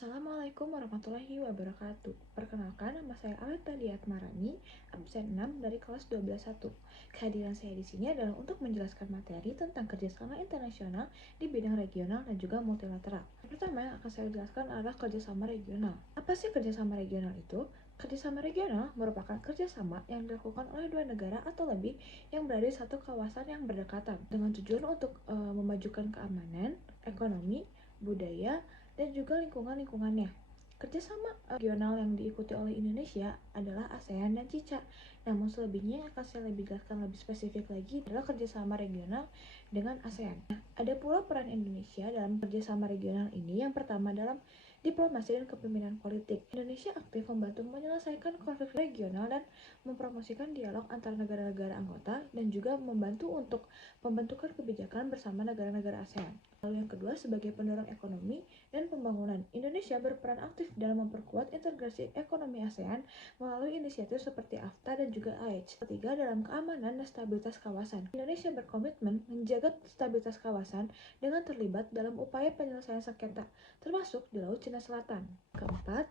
Assalamualaikum warahmatullahi wabarakatuh. Perkenalkan, nama saya Aleta Diatmarani, absen 6 dari kelas 12.1. Kehadiran saya di sini adalah untuk menjelaskan materi tentang kerjasama internasional di bidang regional dan juga multilateral. Pertama yang akan saya jelaskan adalah kerjasama regional. Apa sih kerjasama regional itu? Kerjasama regional merupakan kerjasama yang dilakukan oleh dua negara atau lebih yang berada di satu kawasan yang berdekatan dengan tujuan untuk memajukan keamanan, ekonomi, budaya, dan juga lingkungannya. Kerjasama regional yang diikuti oleh Indonesia adalah ASEAN dan CICA. Namun selebihnya yang akan saya lebih jelaskan lebih spesifik lagi adalah kerjasama regional dengan ASEAN. Ada pula peran Indonesia dalam kerjasama regional ini. Yang pertama dalam diplomasi dan kepemimpinan politik. Indonesia aktif membantu menyelesaikan konflik regional dan mempromosikan dialog antar negara-negara anggota dan juga membantu untuk pembentukan kebijakan bersama negara-negara ASEAN. Lalu yang kedua, sebagai pendorong ekonomi dan pembangunan, Indonesia berperan aktif dalam memperkuat integrasi ekonomi ASEAN melalui inisiatif seperti AFTA dan juga AEC. Ketiga, dalam keamanan dan stabilitas kawasan, Indonesia berkomitmen menjaga stabilitas kawasan dengan terlibat dalam upaya penyelesaian sengketa, termasuk di Laut Cina Selatan. Keempat,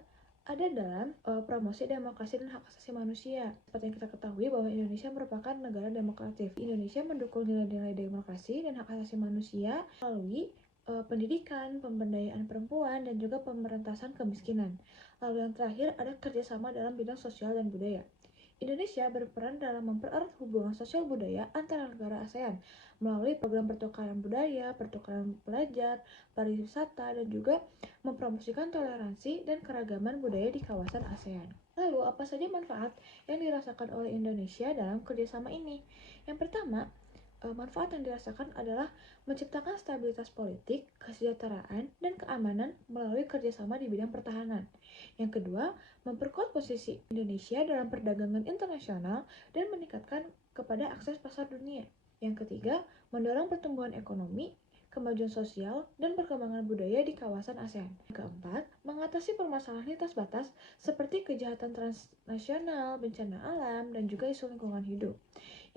ada dalam promosi demokrasi dan hak asasi manusia. Seperti yang kita ketahui bahwa Indonesia merupakan negara demokratis. Indonesia mendukung nilai-nilai demokrasi dan hak asasi manusia melalui pendidikan, pemberdayaan perempuan, dan juga pemberantasan kemiskinan. Lalu yang terakhir ada kerjasama dalam bidang sosial dan budaya. Indonesia berperan dalam mempererat hubungan sosial budaya antara negara ASEAN melalui program pertukaran budaya, pertukaran pelajar, pariwisata, dan juga mempromosikan toleransi dan keragaman budaya di kawasan ASEAN. Lalu, apa saja manfaat yang dirasakan oleh Indonesia dalam kerjasama ini? Yang pertama, manfaat yang dirasakan adalah menciptakan stabilitas politik, kesejahteraan, dan keamanan melalui kerjasama di bidang pertahanan. Yang kedua, memperkuat posisi Indonesia dalam perdagangan internasional dan meningkatkan kepada akses pasar dunia. Yang ketiga, mendorong pertumbuhan ekonomi, kemajuan sosial, dan perkembangan budaya di kawasan ASEAN. Yang keempat, mengatasi permasalahan lintas batas seperti kejahatan transnasional, bencana alam, dan juga isu lingkungan hidup.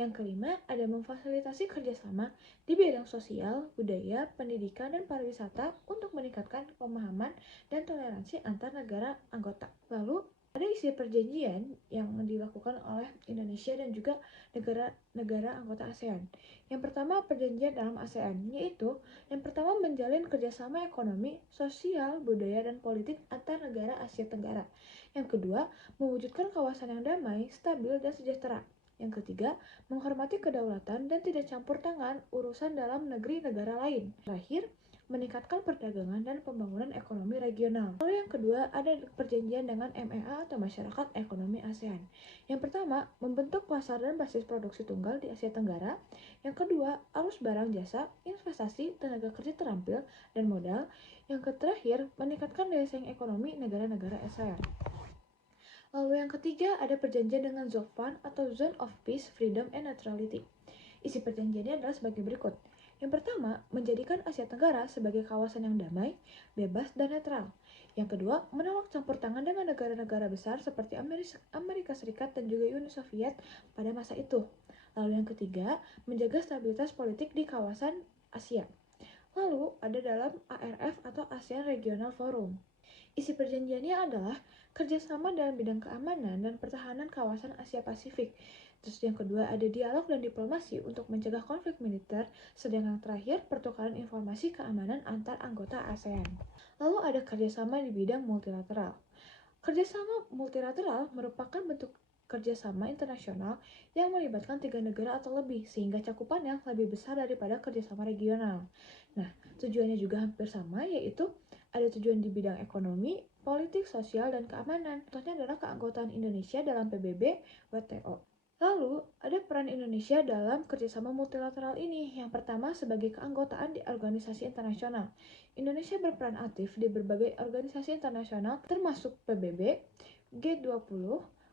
Yang kelima, ada memfasilitasi kerjasama di bidang sosial, budaya, pendidikan, dan pariwisata untuk meningkatkan pemahaman dan toleransi antar negara anggota. Lalu, ada isi perjanjian yang dilakukan oleh Indonesia dan juga negara-negara anggota ASEAN. Yang pertama, perjanjian dalam ASEAN, yaitu yang pertama menjalin kerjasama ekonomi, sosial, budaya, dan politik antar negara Asia Tenggara. Yang kedua, mewujudkan kawasan yang damai, stabil, dan sejahtera. Yang ketiga, menghormati kedaulatan dan tidak campur tangan urusan dalam negeri negara lain. Terakhir, meningkatkan perdagangan dan pembangunan ekonomi regional. Lalu yang kedua, ada perjanjian dengan MEA atau Masyarakat Ekonomi ASEAN. Yang pertama, membentuk pasar dan basis produksi tunggal di Asia Tenggara. Yang kedua, arus barang jasa, investasi, tenaga kerja terampil, dan modal. Yang terakhir, meningkatkan daya saing ekonomi negara-negara ASEAN. Lalu yang ketiga, ada perjanjian dengan ZOFAN atau Zone of Peace, Freedom, and Neutrality. Isi perjanjiannya adalah sebagai berikut. Yang pertama, menjadikan Asia Tenggara sebagai kawasan yang damai, bebas, dan netral. Yang kedua, menolak campur tangan dengan negara-negara besar seperti Amerika Serikat dan juga Uni Soviet pada masa itu. Lalu yang ketiga, menjaga stabilitas politik di kawasan Asia. Lalu ada dalam ARF atau ASEAN Regional Forum. Isi perjanjiannya adalah kerjasama dalam bidang keamanan dan pertahanan kawasan Asia Pasifik. Terus yang kedua ada dialog dan diplomasi untuk mencegah konflik militer, sedangkan yang terakhir pertukaran informasi keamanan antar anggota ASEAN. Lalu ada kerjasama di bidang multilateral. Kerjasama multilateral merupakan bentuk kerjasama internasional yang melibatkan 3 negara atau lebih, sehingga cakupannya lebih besar daripada kerjasama regional. Nah, tujuannya juga hampir sama, yaitu ada tujuan di bidang ekonomi, politik, sosial, dan keamanan. Contohnya adalah keanggotaan Indonesia dalam PBB, WTO. Lalu, ada peran Indonesia dalam kerjasama multilateral ini. Yang pertama, sebagai keanggotaan di organisasi internasional. Indonesia berperan aktif di berbagai organisasi internasional, termasuk PBB, G20,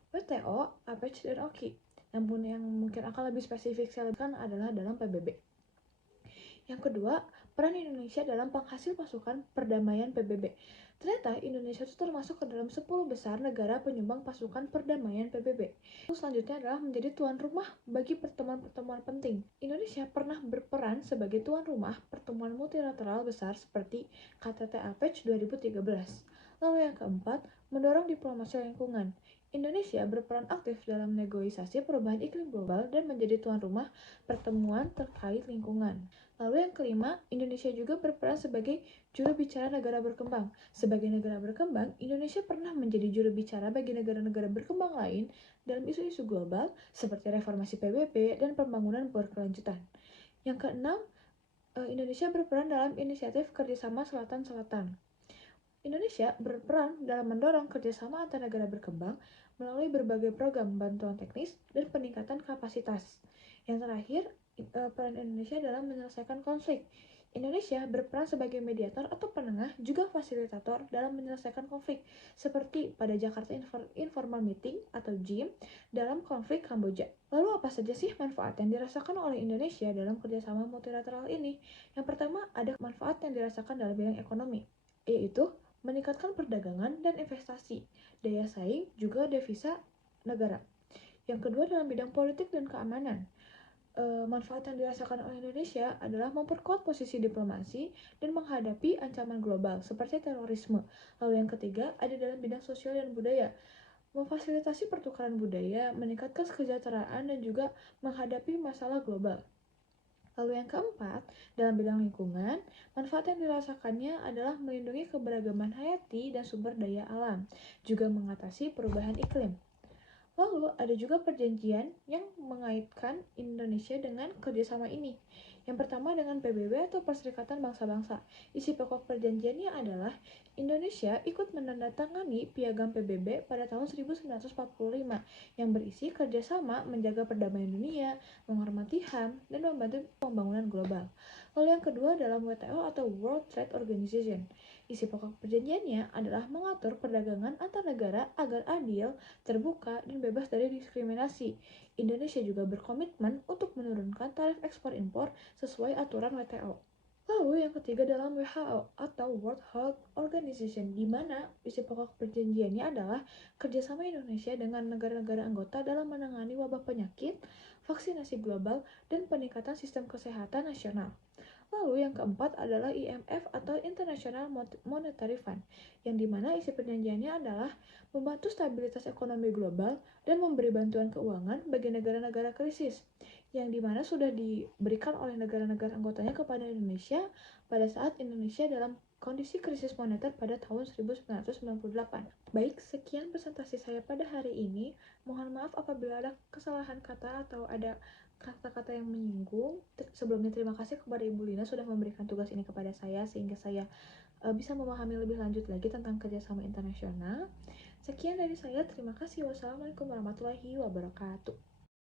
WTO, APEC, dan OKI. Namun yang mungkin akan lebih spesifik saya lakukan adalah dalam PBB. Yang kedua, peran Indonesia dalam penghasil pasukan perdamaian PBB. Ternyata Indonesia itu termasuk ke dalam 10 besar negara penyumbang pasukan perdamaian PBB. Selanjutnya adalah menjadi tuan rumah bagi pertemuan-pertemuan penting. Indonesia pernah berperan sebagai tuan rumah pertemuan multilateral besar seperti KTT APEC 2013. Lalu yang keempat, mendorong diplomasi lingkungan. Indonesia berperan aktif dalam negosiasi perubahan iklim global dan menjadi tuan rumah pertemuan terkait lingkungan. Lalu yang kelima, Indonesia juga berperan sebagai juru bicara negara berkembang. Sebagai negara berkembang, Indonesia pernah menjadi juru bicara bagi negara-negara berkembang lain dalam isu-isu global seperti reformasi PBB dan pembangunan berkelanjutan. Yang keenam, Indonesia berperan dalam inisiatif kerjasama Selatan-Selatan. Indonesia berperan dalam mendorong kerjasama antar negara berkembang melalui berbagai program bantuan teknis dan peningkatan kapasitas. Yang terakhir, peran Indonesia dalam menyelesaikan konflik. Indonesia berperan sebagai mediator atau penengah, juga fasilitator dalam menyelesaikan konflik, seperti pada Jakarta Informal Meeting atau JIM dalam konflik Kamboja. Lalu apa saja sih manfaat yang dirasakan oleh Indonesia dalam kerjasama multilateral ini? Yang pertama, ada manfaat yang dirasakan dalam bidang ekonomi, yaitu meningkatkan perdagangan dan investasi, daya saing, juga devisa negara. Yang kedua dalam bidang politik dan keamanan. Manfaat yang dirasakan oleh Indonesia adalah memperkuat posisi diplomasi dan menghadapi ancaman global seperti terorisme. Lalu yang ketiga ada dalam bidang sosial dan budaya. Memfasilitasi pertukaran budaya, meningkatkan kesejahteraan, dan juga menghadapi masalah global. Lalu yang keempat, dalam bidang lingkungan, manfaat yang dirasakannya adalah melindungi keberagaman hayati dan sumber daya alam, juga mengatasi perubahan iklim. Lalu ada juga perjanjian yang mengaitkan Indonesia dengan kerjasama ini. Yang pertama dengan PBB atau Perserikatan Bangsa-Bangsa. Isi pokok perjanjiannya adalah Indonesia ikut menandatangani Piagam PBB pada tahun 1945 yang berisi kerjasama menjaga perdamaian dunia, menghormati HAM, dan membantu pembangunan global. Lalu yang kedua dalam WTO atau World Trade Organization. Isi pokok perjanjiannya adalah mengatur perdagangan antar negara agar adil, terbuka, dan bebas dari diskriminasi. Indonesia juga berkomitmen untuk menurunkan tarif ekspor-impor sesuai aturan WTO. Lalu yang ketiga dalam WHO atau World Health Organization, di mana isi pokok perjanjiannya adalah kerjasama Indonesia dengan negara-negara anggota dalam menangani wabah penyakit, vaksinasi global, dan peningkatan sistem kesehatan nasional. Lalu yang keempat adalah IMF atau International Monetary Fund, yang dimana isi perjanjiannya adalah membantu stabilitas ekonomi global dan memberi bantuan keuangan bagi negara-negara krisis, yang dimana sudah diberikan oleh negara-negara anggotanya kepada Indonesia pada saat Indonesia dalam kondisi krisis moneter pada tahun 1998. Baik, sekian presentasi saya pada hari ini. Mohon maaf apabila ada kesalahan kata atau ada kata-kata yang menyinggung. Sebelumnya terima kasih kepada Ibu Lina sudah memberikan tugas ini kepada saya sehingga saya bisa memahami lebih lanjut lagi tentang kerjasama internasional. Sekian dari saya, terima kasih. Wassalamualaikum warahmatullahi wabarakatuh.